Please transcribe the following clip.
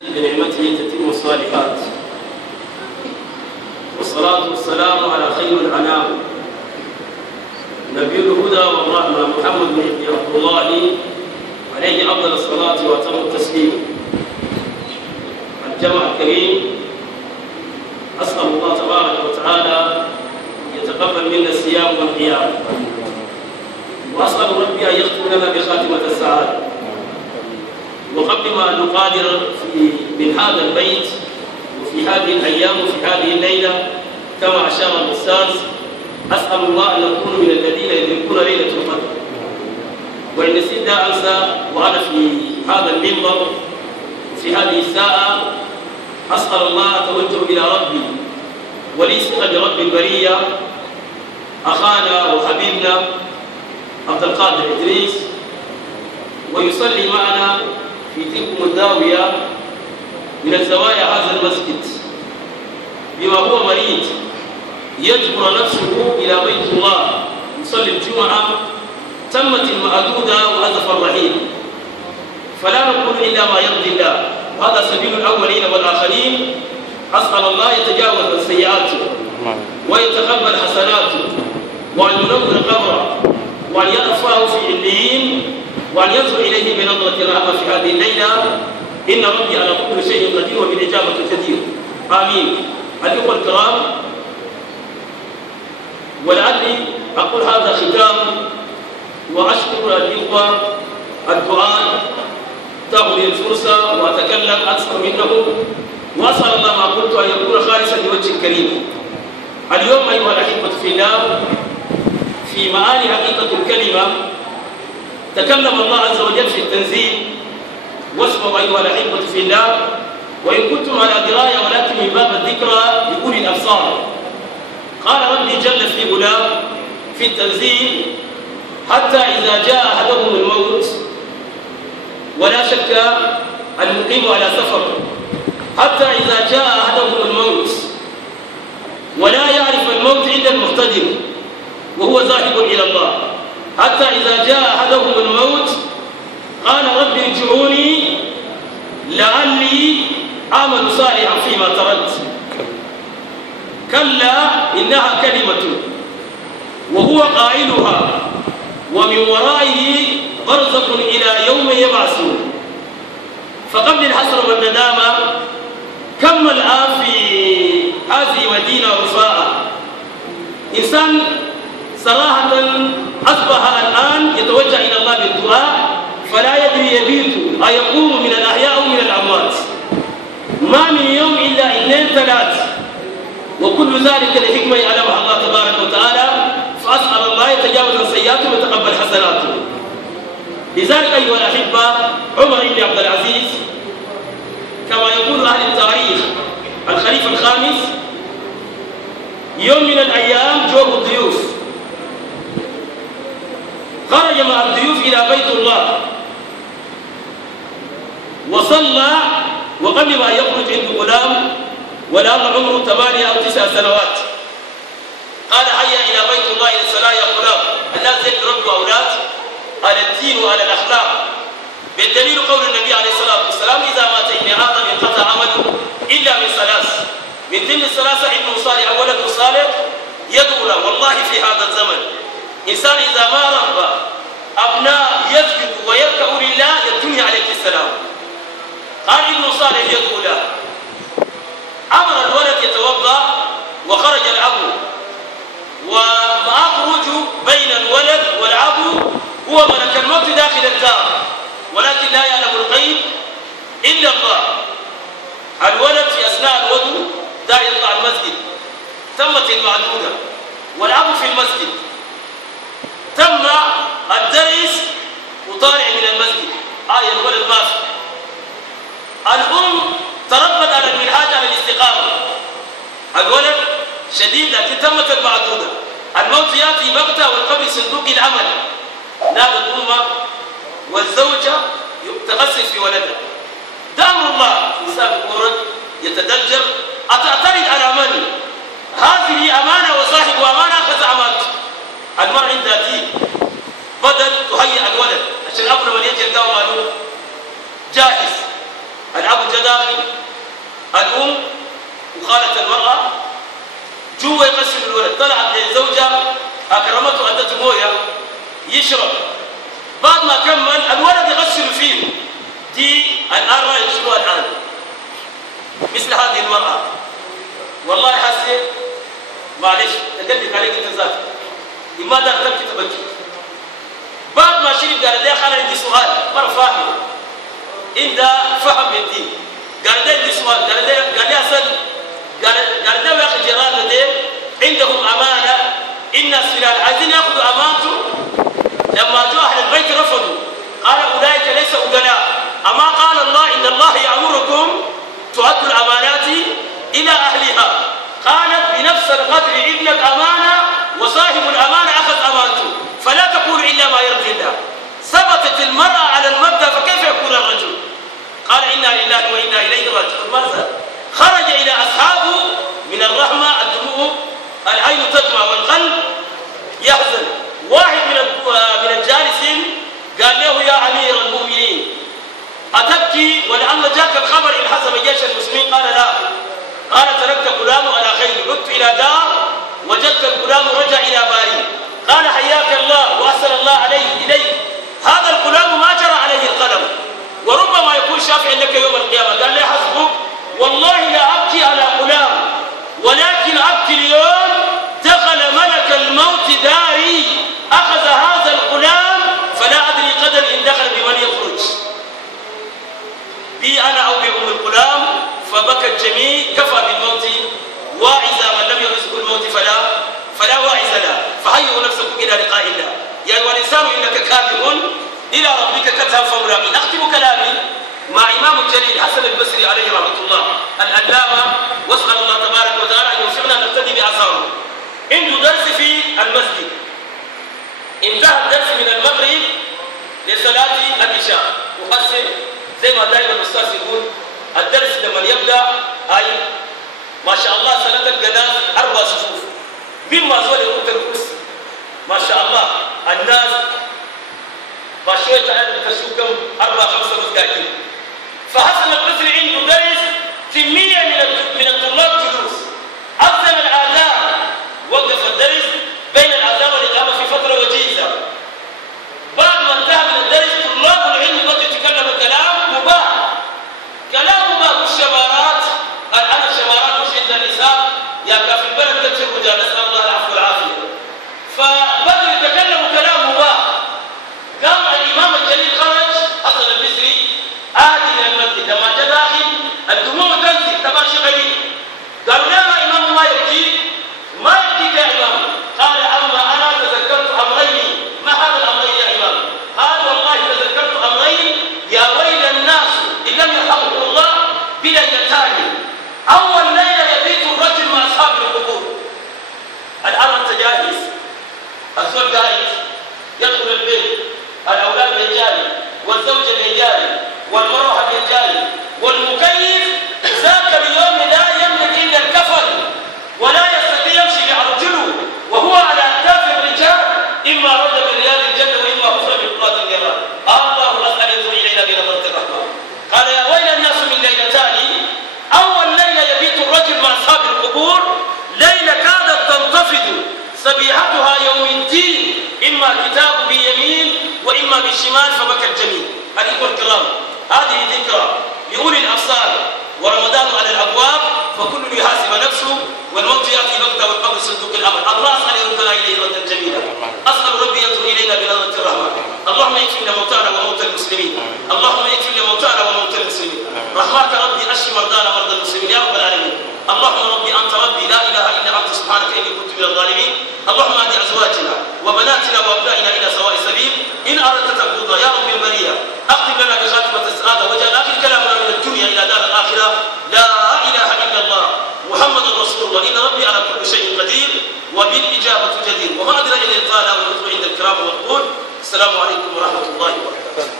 بنعمته تتم الصالحات، والصلاة والسلام على خير الأنام نبي الهدى والرحمة محمد بن عبد الله عليه أفضل الصلاة وأتم التسليم. الجمع الكريم، أسأل الله تبارك وتعالى يتقبل منا الصيام والقيام، وأسأل ربي أن يختم لنا بخاتمة السعادة. وقبل ما نقادر من هذا البيت وفي هذه الأيام وفي هذه الليلة كما أشار الأستاذ، أسأل الله أن نكون من الذين يدركون ليلة القدر. وإن نسيت لا أنسى وأنا في هذا المنبر في هذه الساعة أسأل الله أتوجه إلى ربي ولي ثقة برب البرية أخانا وحبيبنا عبد القادر إدريس، ويصلي معنا في تلكم الزاوية من الزوايا هذا المسجد بما هو مريض، يجبر نفسه إلى بيت الله يصلي الجمعة، تمت المعدودة وأزف الرحيل، فلا نقول إلا ما يرضي الله، وهذا سبيل الأولين والآخرين. أسأل الله يتجاوز عن سيئاته ويتقبل حسناته، وأن ينور قبره، وأن يرفعه في عليين، وأن ينظر إليه بنظرة رحمة في هذه الليلة. إن ربي على كل شيء قدير وبالإجابة جدير. آمين. الإخوة الكرام، ولعلي أقول هذا ختام وأشكر الإخوة الدعاء تأخذ الفرصة وأتكلم أكثر منهم، وأسأل الله ما قلت أن يكون خالصا لوجه الكريم. اليوم أيها الأحبة في الله، في معاني حقيقة الكلمة تكلم الله عز وجل في التنزيل، واسمعوا أيها الأحبة في الله وإن كنتم على دراية ولكن من باب الذكرى لأولي الأبصار. قال ربي جل في علاه في التنزيل: حتى إذا جاء أحدهم الموت، ولا شك المقيم على سفر، حتى إذا جاء أحدهم الموت ولا يعرف الموت إلا المقتدر وهو ذاهب إلى الله، حتى إذا جاء أحدهم الموت قال رب ارجعوني لعلي أعمل صالحا فيما تركت، كلا إنها كلمة وهو قائلها ومن ورائه برزخ إلى يوم يبعثون. فقبل الحسرة والندامة كم الآن في هذه مدينة رفاعة إنسان صراحة أصبح الآن يتوجه إلى الله بالدعاء، فلا يدري يبيت أيقوم من الأحياء أو من الأموات، ما من يوم إلا 2 3، وكل ذلك لحكمة يعلمها الله تبارك وتعالى. فأسأل الله يتجاوز عن سيئاته ويتقبل حسناته. لذلك أيها الأحبة، عمر بن عبد العزيز كما يقول أهل التاريخ الخليفة الخامس، يوم من الأيام جوه الضيوف، خرج مع الضيوف إلى بيت الله وصلى، وقبل ما يخرج عنده غلام والآن عمره 8 أو 9 سنوات، قال: هيا إلى بيت الله للصلاة يا غلام. الناس يربوا أولاد على الدين وعلى الأخلاق، بالدليل قول النبي عليه الصلاة والسلام: إذا مات ابن آدم انقطع عمله إلا من 3، من ضمن ال3 ابن صالح أو ولد صالح يدعو له. والله في هذا الزمن إنسان إذا ما ربى أبناء يسجد ويركع لله يدني عليك السلام. قال ابن صالح يدعو له، أمر الولد يتوضأ وخرج الأب، وما خروج بين الولد والأب هو ملك الموت داخل الدار، ولكن لا يعلم الغيب إلا الله. الولد في أثناء الوضوء دا يطلع المسجد، تمت المعدودة، والأب في المسجد، تم الدرس وطالع من المسجد، الولد ما في. الأم تربت على المنهاج على الاستقامة، الولد شديد لكن تمت المعدودة. الموت يأتي بغتة والقبر صندوق العمل، نادى الأمة والزوجة تغسل في ولدها. ده أمر الله. إنسان يقول يتدجر، أتعترض على من؟ هذه أمانة وصاحب أمانة أخذ أمانته. المرء عندها دين، بدل تهيئ الولد عشان قبل ما يجي القوم قالوا جاهز، الأب جا داخل الأم وخالة المرأة جوا يغسل الولد، طلعت لزوجة أكرمته أدته موية يشرب، بعد ما كمل الولد يغسل فيه. دي الآن رأي شنو الآن؟ مثل هذه المرأة والله حسيت معلش تقلق عليك انت ذاتك، لماذا تبكي تبكي؟ بعد ما شرب قال لي خليني عندي سؤال مرة فاهم انت فهم الدين، قال لي عندي سؤال، قال لي اسال، قال لي يا اخي جيراننا دي عندهم امانه، الناس فلان عايزين ياخذوا امانته، لما جاء اهل البيت رفضوا، قال اولئك ليسوا أدلاء، اما قال الله ان الله يامركم تؤدوا الامانات الى اهلها، قالت بنفس القدر ابنك امانه وصاحب الامانه اخذ امانته، فلا تقول الا ما يرضي الله. ثبتت المراه على المبدا، فكيف يكون الرجل؟ قال انا لله وانا اليه راجعون. ماذا؟ خرج الى اصحابه من الرحمه، الدموع العين تدمع والقلب يحزن. واحد من الجالسين قال له يا امير المؤمنين اتبكي ولعل جاك الخبر انحسب جيش المسلمين؟ قال لا. قال تركت غلام على خير، عدت الى دار وجدت الغلام رجع الى باري. قال حياك الله واحسن الله اليك، هذا الغلام ما جرى عليه القلم، وربما يكون شافعا لك يوم القيامه. قال لي حسبك، والله لا ابكي على غلام ولكن ابكي اليوم دخل ملك الموت داري اخذ هذا الغلام فلا ادري قدر ان دخل بمن يخرج، بي انا او بام الغلام. فبكى الجميع، كفى بالموت واعزا، من لم يرزق الموت فلا واعز له. فهيئوا نفسكم الى لقاء الله. يا ايها الانسان انك كاذب الى ربك كدحا فملاقيه. اختم كلامي مع امام الجليل حسن البصري عليه رحمه الله العلامه، واسال الله تبارك وتعالى ان يوفقنا نقتدي باثاره. عنده درس في المسجد، انتهى الدرس من المغرب لصلاه العشاء، وقسم زي ما دائما الاستاذ يقول الدرس لما يبدا اي ما شاء الله سنه الجناز 4 صفوف، مما زول يقول الكرسي ما شاء الله الناس ما شويه تشوفهم 4 5 مساكين. فحسن البصري عنده درس كميه من الطلاب جلوس، اذن الاذان وقف الدرس بين الاذان والاقامه في فتره وجيزه. بعد ما انتهى من الدرس طلاب العلم بدأوا يتكلموا كلام مباح، كلام مباح مش شمارات. الان الشمارات مش عند النساء يا كافي البلد تكسر رجال، نسال الله العفو والعافيه. فبدأوا يتكلموا كلام مباح. قام الامام الجليل خرج حسن البصري آتي من المسجد، لما جاء داخل الدموع تنزل تبع شغلين. قالوا لا يا امام ما يبكي، ما يبكيك يا امام. قال اما انا تذكرت امرين. ما هذا الامرين يا امام؟ قال والله تذكرت امرين يا ويل الناس ان لم يرحمهم الله بليلتان. اول ليله يبيت الرجل مع اصحاب القبور. الان انت جاهز، الزوج جاهز يدخل البيت، الاولاد رجالي والزوجه رجالي والمروحه رجالي والمكيف ذاك اليوم لا يملك الا الكفن ولا يستطيع يمشي بارجله وهو على اكتاف الرجال، اما رد من رياض الجنه واما كفر بقرات النيران. الله اسال ينظر الينا بنظره الرحمن. قال يا ويل الناس من ليلتان. اول ليله يبيت الرجل مع اصحاب القبور، ليله كادت تنتفض صبيحتها يوم الدين، اما كتاب بيمين واما بالشمال فبكى الجميع. الاخوه الكرام، هذه ذكرى لاولي الابصار، ورمضان على الابواب، فكل يحاسب نفسه، والموت ياتي بغته والقبر صندوق الامل. الله اسال يردنا اليه ردا جميلا. اسال ربي ينظر الينا بنظره الرحمه. اللهم اكفر لموتانا وموتى المسلمين، اللهم اكفر لموتانا وموتى المسلمين. رحمك ربي اشف مرضانا مرضى المسلمين يا رب العالمين. اللهم ربي انت ربي لا اله الا انت سبحانك اني كنت من الظالمين. اللهم اهد ازواجنا وبناتنا وابنائنا الى سواء السبيل ان اردت تقضى يا رب البريه. اختم لنا بخاتمه السعاده واجعل اخر كلامنا من الدنيا الى دار الاخره لا اله الا الله محمد رسول الله. ان ربي على كل شيء قدير وبالاجابه جدير. وما ادري ان القاء ونطلب عند الكرام والقول. السلام عليكم ورحمه الله وبركاته.